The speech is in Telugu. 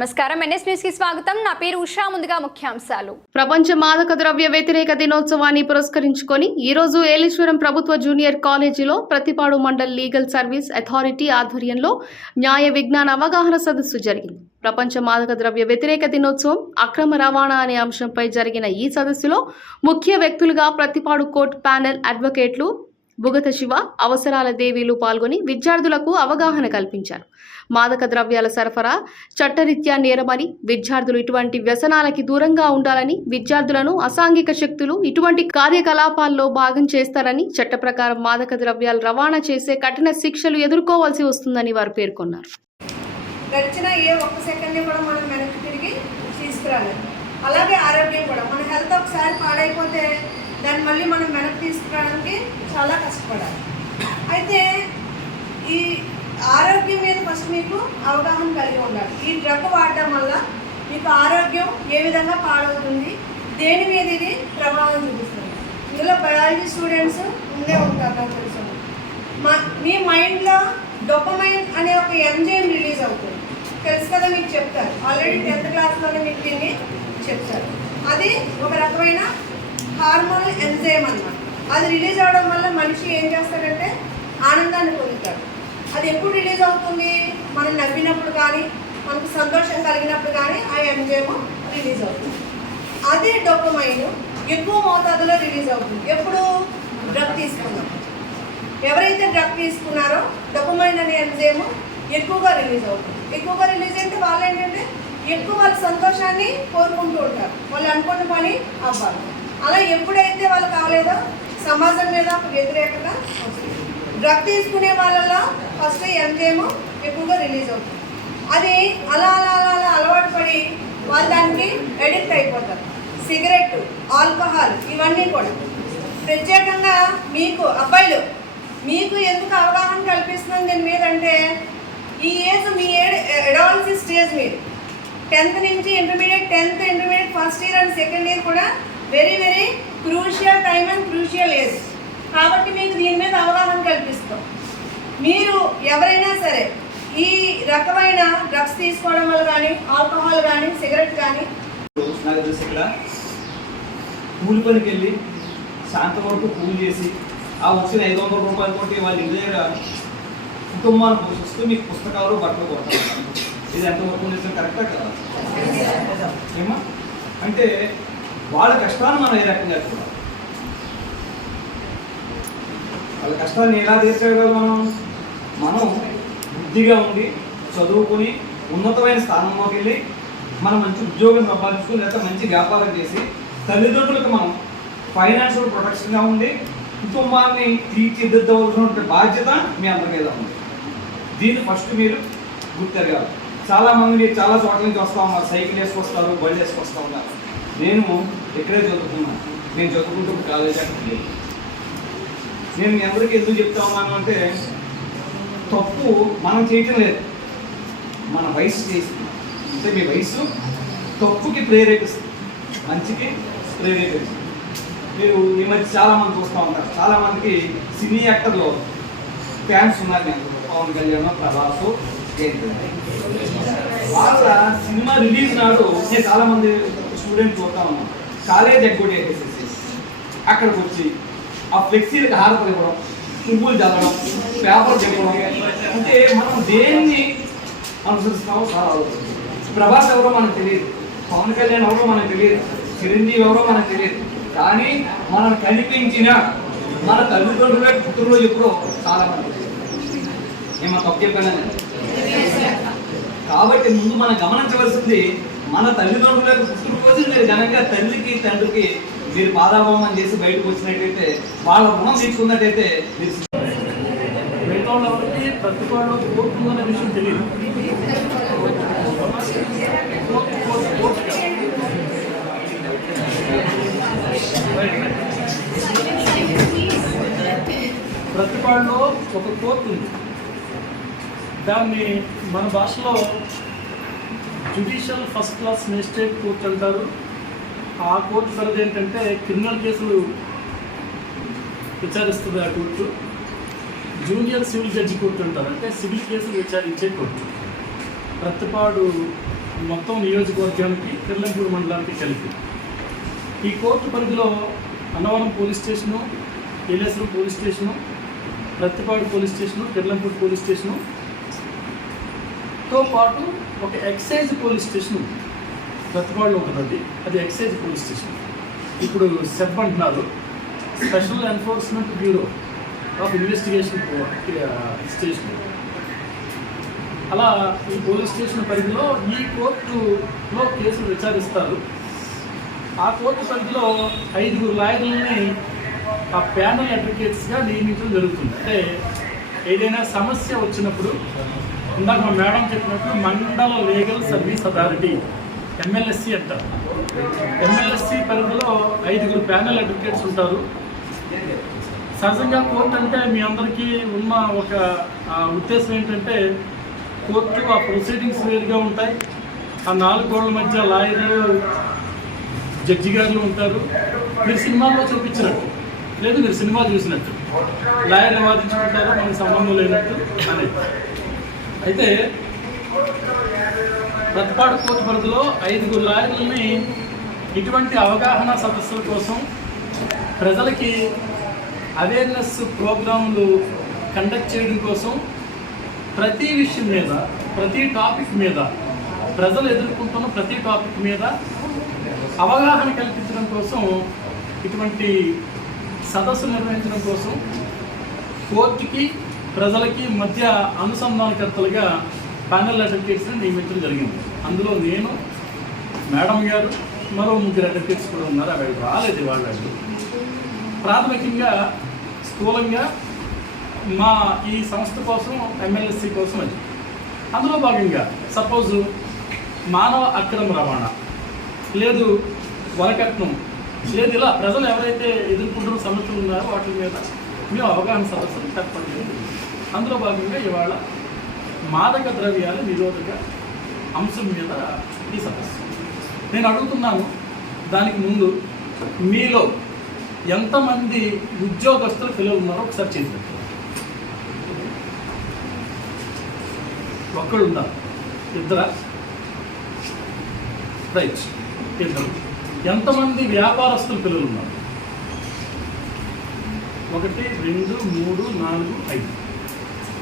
నమస్కారం, ఎన్ఎస్ న్యూస్ కి స్వాగతం. నా పేరు ఉషా. ముందుగా ముఖ్యాంశాలు. ప్రపంచ మాదక ద్రవ్య వ్యతిరేక దినోత్సవాన్ని పురస్కరించుకొని ఈ రోజు ఏలేశ్వరం ప్రభుత్వ జూనియర్ కాలేజీలో Prathipadu mandal legal service authority ఆధ్వర్యంలో న్యాయ విజ్ఞాన అవగాహన సదస్సు జరిగింది. ప్రపంచ మాదక ద్రవ్య వ్యతిరేక దినోత్సవం, అక్రమ రవాణా అనే అంశంపై జరిగిన ఈ సదస్సులో ముఖ్య వ్యక్తులుగా ప్రతిపాడు కోర్టు ప్యానెల్ అడ్వకేట్లు బుగత శివ, అవసరాల దేవీలు పాల్గొని విద్యార్థులకు అవగాహన కల్పించారు. మాదక ద్రవ్యాల సరఫరా చట్టరీత్యా నేరమని, విద్యార్థులు ఇటువంటి వ్యసనాలకి దూరంగా ఉండాలని, విద్యార్థులను అసాంఘిక శక్తులు ఇటువంటి కార్యకలాపాల్లో భాగం చేస్తారని, చట్ట ప్రకారం మాదక ద్రవ్యాలు రవాణా చేసే కఠిన శిక్షలు ఎదుర్కోవాల్సి వస్తుందని వారు పేర్కొన్నారు. గడిచిన ఏ ఒక్క సెకండ్ని కూడా మనం వెనక్కి తిరిగి తీసుకురాలేదు. అలాగే ఆరోగ్యం కూడా, మన హెల్త్ ఒకసారి పాడైపోతే దాన్ని మళ్ళీ మనం వెనక్కి తీసుకురావడానికి చాలా కష్టపడాలి. అయితే ఈ ఆరోగ్యం మీద ఫస్ట్ మీకు అవగాహన కలిగి ఉండాలి. ఈ డ్రగ్ వాడటం వల్ల మీకు ఆరోగ్యం ఏ విధంగా పాడవుతుంది, దేని మీద ఇది ప్రభావం చూపిస్తుంది. ఇందులో బయాలజీ స్టూడెంట్స్ ఉండే ఉంటారు, నాకు తెలుసు. మీ మైండ్లో డోపమైన్ అనే ఒక ఎంజైమ్ రిలీజ్ అవుతుంది, తెలుసు కదా, మీకు చెప్తారు. ఆల్రెడీ 10th క్లాస్లోనే మీకు దీన్ని చెప్తారు. అది ఒక రకమైన హార్మోనల్ ఎంజైమ్ అన్నమాట. అది రిలీజ్ అవ్వడం వల్ల మనిషి ఏం చేస్తాడంటే ఆనందాన్ని పొందుతాడు. అది ఎప్పుడు రిలీజ్ అవుతుంది? మనం నవ్వినప్పుడు కానీ, మనకు సంతోషం కలిగినప్పుడు కానీ ఆ ఎంజైమ్ రిలీజ్ అవుతుంది. అదే డోపమైన్ ఎక్కువ మోతాదులో రిలీజ్ అవుతుంది ఎప్పుడు? డ్రగ్ తీసుకున్నాం. ఎవరైతే డ్రగ్ తీసుకున్నారో డోపమైన్ అనే ఎంజైమ్ ఎక్కువగా రిలీజ్ అవుతుంది. ఎక్కువగా రిలీజ్ అయితే వాళ్ళు ఏంటంటే ఎక్కువ వాళ్ళ సంతోషాన్ని కోరుకుంటూ ఉంటారు, వాళ్ళు అనుకున్న పని అవ్వాలి. అలా ఎప్పుడైతే వాళ్ళు కాలేదో సమాజం మీద వ్యతిరేకత వస్తుంది. డ్రగ్ తీసుకునే వాళ్ళలో ఫస్ట్ ఎంజైమ్ ఎక్కువగా రిలీజ్ అవుతుంది. అది అలా అలా అలా అలా అలవాటు పడి వాళ్ళు దానికి అడిక్ట్ అయిపోతారు. సిగరెట్, ఆల్కహాల్ ఇవన్నీ కూడా. ప్రత్యేకంగా మీకు అబ్బాయిలు, మీకు ఎందుకు అవగాహన కల్పిస్తుంది దీని మీద అంటే, ఈ ఏజ్ మీ అడాలసెన్స్ స్టేజ్ మీరు 10th నుంచి intermediate, 10th intermediate first year and second year కూడా very very crucial time and crucial age. కాబట్టి మీకు దీని మీద అవగాహన కల్పిస్తాం. మీరు ఎవరైనా సరే ఈ రకమైన డ్రగ్స్ తీసుకోవడం వల్ల కానీ, ఆల్కహాల్ కానీ, సిగరెట్ కానీ, నాకు తెలిసి ఇక్కడ కూలి పనికి వెళ్ళి సాయంత్రం వరకు కూలి చేసి ఆ వచ్చిన 500 రూపాయలతోటి వాళ్ళ ఇంటి దగ్గర కుటుంబాన్ని పోషిస్తూ మీకు పుస్తకాలు బట్టలు కొడతారు. ఇది ఎంతవరకు నిజం? కరెక్టా కదా? ఏమా అంటే వాళ్ళ కష్టాన్ని మనం ఏ రకంగా చూడాలి? వాళ్ళ కష్టాన్ని ఎలా తీర్చగలం? మనం బుద్ధిగా ఉండి చదువుకొని ఉన్నతమైన స్థానంలోకి వెళ్ళి మనం మంచి ఉద్యోగం సంపాదించుకుని, లేదా మంచి వ్యాపారం చేసి తల్లిదండ్రులకు మనం ఫైనాన్షియల్ ప్రొటెక్షన్గా ఉండి కుటుంబాన్ని తీర్చిదిద్దవలసిన బాధ్యత మీ అందరి మీద ఉంది. దీన్ని ఫస్ట్ మీరు గుర్తెరగాలి. చాలామంది చాలా చోట్ల నుంచి వస్తూ ఉన్నారు, సైకిల్ వేసుకొస్తారు, బళ్ళు వేసుకొస్తూ ఉన్నారు. నేను ఇక్కడే చదువుకున్నాను, నేను చదువుకుంటూ కాలేజీ అంటే నేను మీ అందరికీ ఎందుకు చెప్తా ఉన్నాను అంటే, తప్పు మనం చేయటం లేదు, మన వయసు చేస్తుంది. అంటే మీ వయసు తప్పుకి ప్రేరేపిస్తుంది, మంచికి ప్రేరేపిస్తుంది. మీరు ఈ మధ్య చాలామంది చూస్తూ ఉంటారు, చాలామందికి సినీ యాక్టర్లో ఫ్యాన్స్ ఉన్నారు. నేను పవన్ కళ్యాణ్, ప్రభాస్, వాళ్ళ సినిమా రిలీజ్ నాడు నేను చాలామంది స్టూడెంట్ చూస్తా ఉన్నాం. కాలేజ్ ఎగ్గొట్టి వేసేసి అక్కడికి వచ్చి ఆ ఫ్లెక్సీలకు హారతలు ఇవ్వడం, పువ్వులు చల్లడం, పేపర్ చెప్పడం. అంటే మనం దేన్ని అనుసరిస్తామో చాలా ఆలోచించాలి. ప్రభాస్ ఎవరో మనకు తెలియదు, పవన్ కళ్యాణ్ ఎవరో మనకు తెలియదు, చిరంజీవి ఎవరో మనకు తెలియదు. కానీ మనం కనిపించిన మన తల్లిదండ్రులే పుట్టినరోజు ఎప్పుడో చాలామంది ఏమో తప్పు చెప్పానని. కాబట్టి ముందు మనం గమనించవలసింది, మన తల్లిదండ్రుల పుట్టినరోజు మీరు ఘనంగా తల్లికి తండ్రికి మీరు పాదాభావం చేసి బయటకు వచ్చినట్టయితే, వాళ్ళ రుణం తీసుకున్నట్టయితే మిగతా వాళ్ళకి ప్రతిపాడులో కోర్టు అనే విషయం తెలియదు. ప్రతిపాడులో ఒక కోర్టు ఉంది, దాన్ని మన భాషలో judicial first class magistrate court అంటారు. ఆ కోర్టు పరిధి ఏంటంటే క్రిమినల్ కేసులు విచారిస్తుంది ఆ court. Junior civil judge court అంటారు, అంటే సివిల్ కేసులు విచారించే కోర్టు. ప్రతిపాడు మొత్తం నియోజకవర్గానికి కిర్లంపూడి మండలానికి కలిపి. ఈ కోర్టు పరిధిలో Annavaram police station, Yeleswaram police station, Prathipadu police station, Kirlampudi police స్టేషనుతో పాటు ఒక ఎక్సైజ్ పోలీస్ స్టేషన్ ఉంది. ప్రతిపాడులో ఉంటుంది, అది ఎక్సైజ్ పోలీస్ స్టేషన్. ఇప్పుడు సెబ్ అంటున్నారు, special enforcement bureau of investigation station. అలా ఈ పోలీస్ స్టేషన్ పరిధిలో ఈ కోర్టులో కేసులు విచారిస్తారు. ఆ కోర్టు పరిధిలో 5 లాయర్లని ఆ ప్యానల్ అడ్వకేట్స్గా నియమించడం జరుగుతుంది. అంటే ఏదైనా సమస్య వచ్చినప్పుడు ఇందాక మా మేడం చెప్పినట్లు మండల లీగల్ సర్వీస్ అథారిటీ MLSC అంటారు. MLSC పరిధిలో 5 ప్యానల్ అడ్వకేట్స్ ఉంటారు. సహజంగా కోర్టు అంటే మీ అందరికీ ఉన్న ఒక ఉద్దేశం ఏంటంటే కోర్టు ఆ ప్రొసీడింగ్స్ వేరుగా ఉంటాయి. ఆ 4 గోడల మధ్య లాయర్లు, జడ్జి గారులు ఉంటారు. మీరు సినిమాల్లో చూపించినట్టు లేదు, మీరు సినిమా చూసినట్టు లాయర్ని వాదించుకుంటారో మనకు సంబంధం లేనట్టు అనేది. అయితే ప్రతిపాడు కోర్టు పరిధిలో 5 లాయర్లని ఇటువంటి అవగాహన సదస్సుల కోసం, ప్రజలకి అవేర్నెస్ ప్రోగ్రాంలు కండక్ట్ చేయడం కోసం, ప్రతి విషయం మీద, ప్రతి టాపిక్ మీద, ప్రజలు ఎదుర్కొంటున్న ప్రతి టాపిక్ మీద అవగాహన కల్పించడం కోసం ఇటువంటి సదస్సు నిర్వహించడం కోసం కోర్టుకి ప్రజలకి మధ్య అనుసంధానకర్తలుగా ప్యానల్ అడ్వకేట్స్ని నియమించడం జరిగింది. అందులో నేను, మేడం గారు, మరో 3 అడ్వకేట్స్ కూడా ఉన్నారు. అవి రాలేదు వాళ్ళు. ప్రాథమికంగా స్థూలంగా మా ఈ సంస్థ కోసం, MLSC కోసం అది. అందులో భాగంగా సపోజు మానవ అక్రమ రవాణా లేదు, వరకట్నం లేదు, ఇలా ప్రజలు ఎవరైతే ఎదుర్కొంటున్న సమస్యలు ఉన్నారో వాటి మీద మేము అవగాహన సదస్సులు ఏర్పాటు చేయడం. అందులో భాగంగా ఇవాళ మాదక ద్రవ్యాల నిరోధక అంశం మీద ఈ సదస్సు. నేను అడుగుతున్నాను, దానికి ముందు మీలో ఎంతమంది ఉద్యోగస్తులు పిల్లలు ఉన్నారో ఒకసారి చేసి ఒక్కడు ఉన్నారు, 2 రైట్, 2. ఎంతమంది వ్యాపారస్తుల పిల్లలు ఉన్నారు? 1, 2, 3, 4, 5.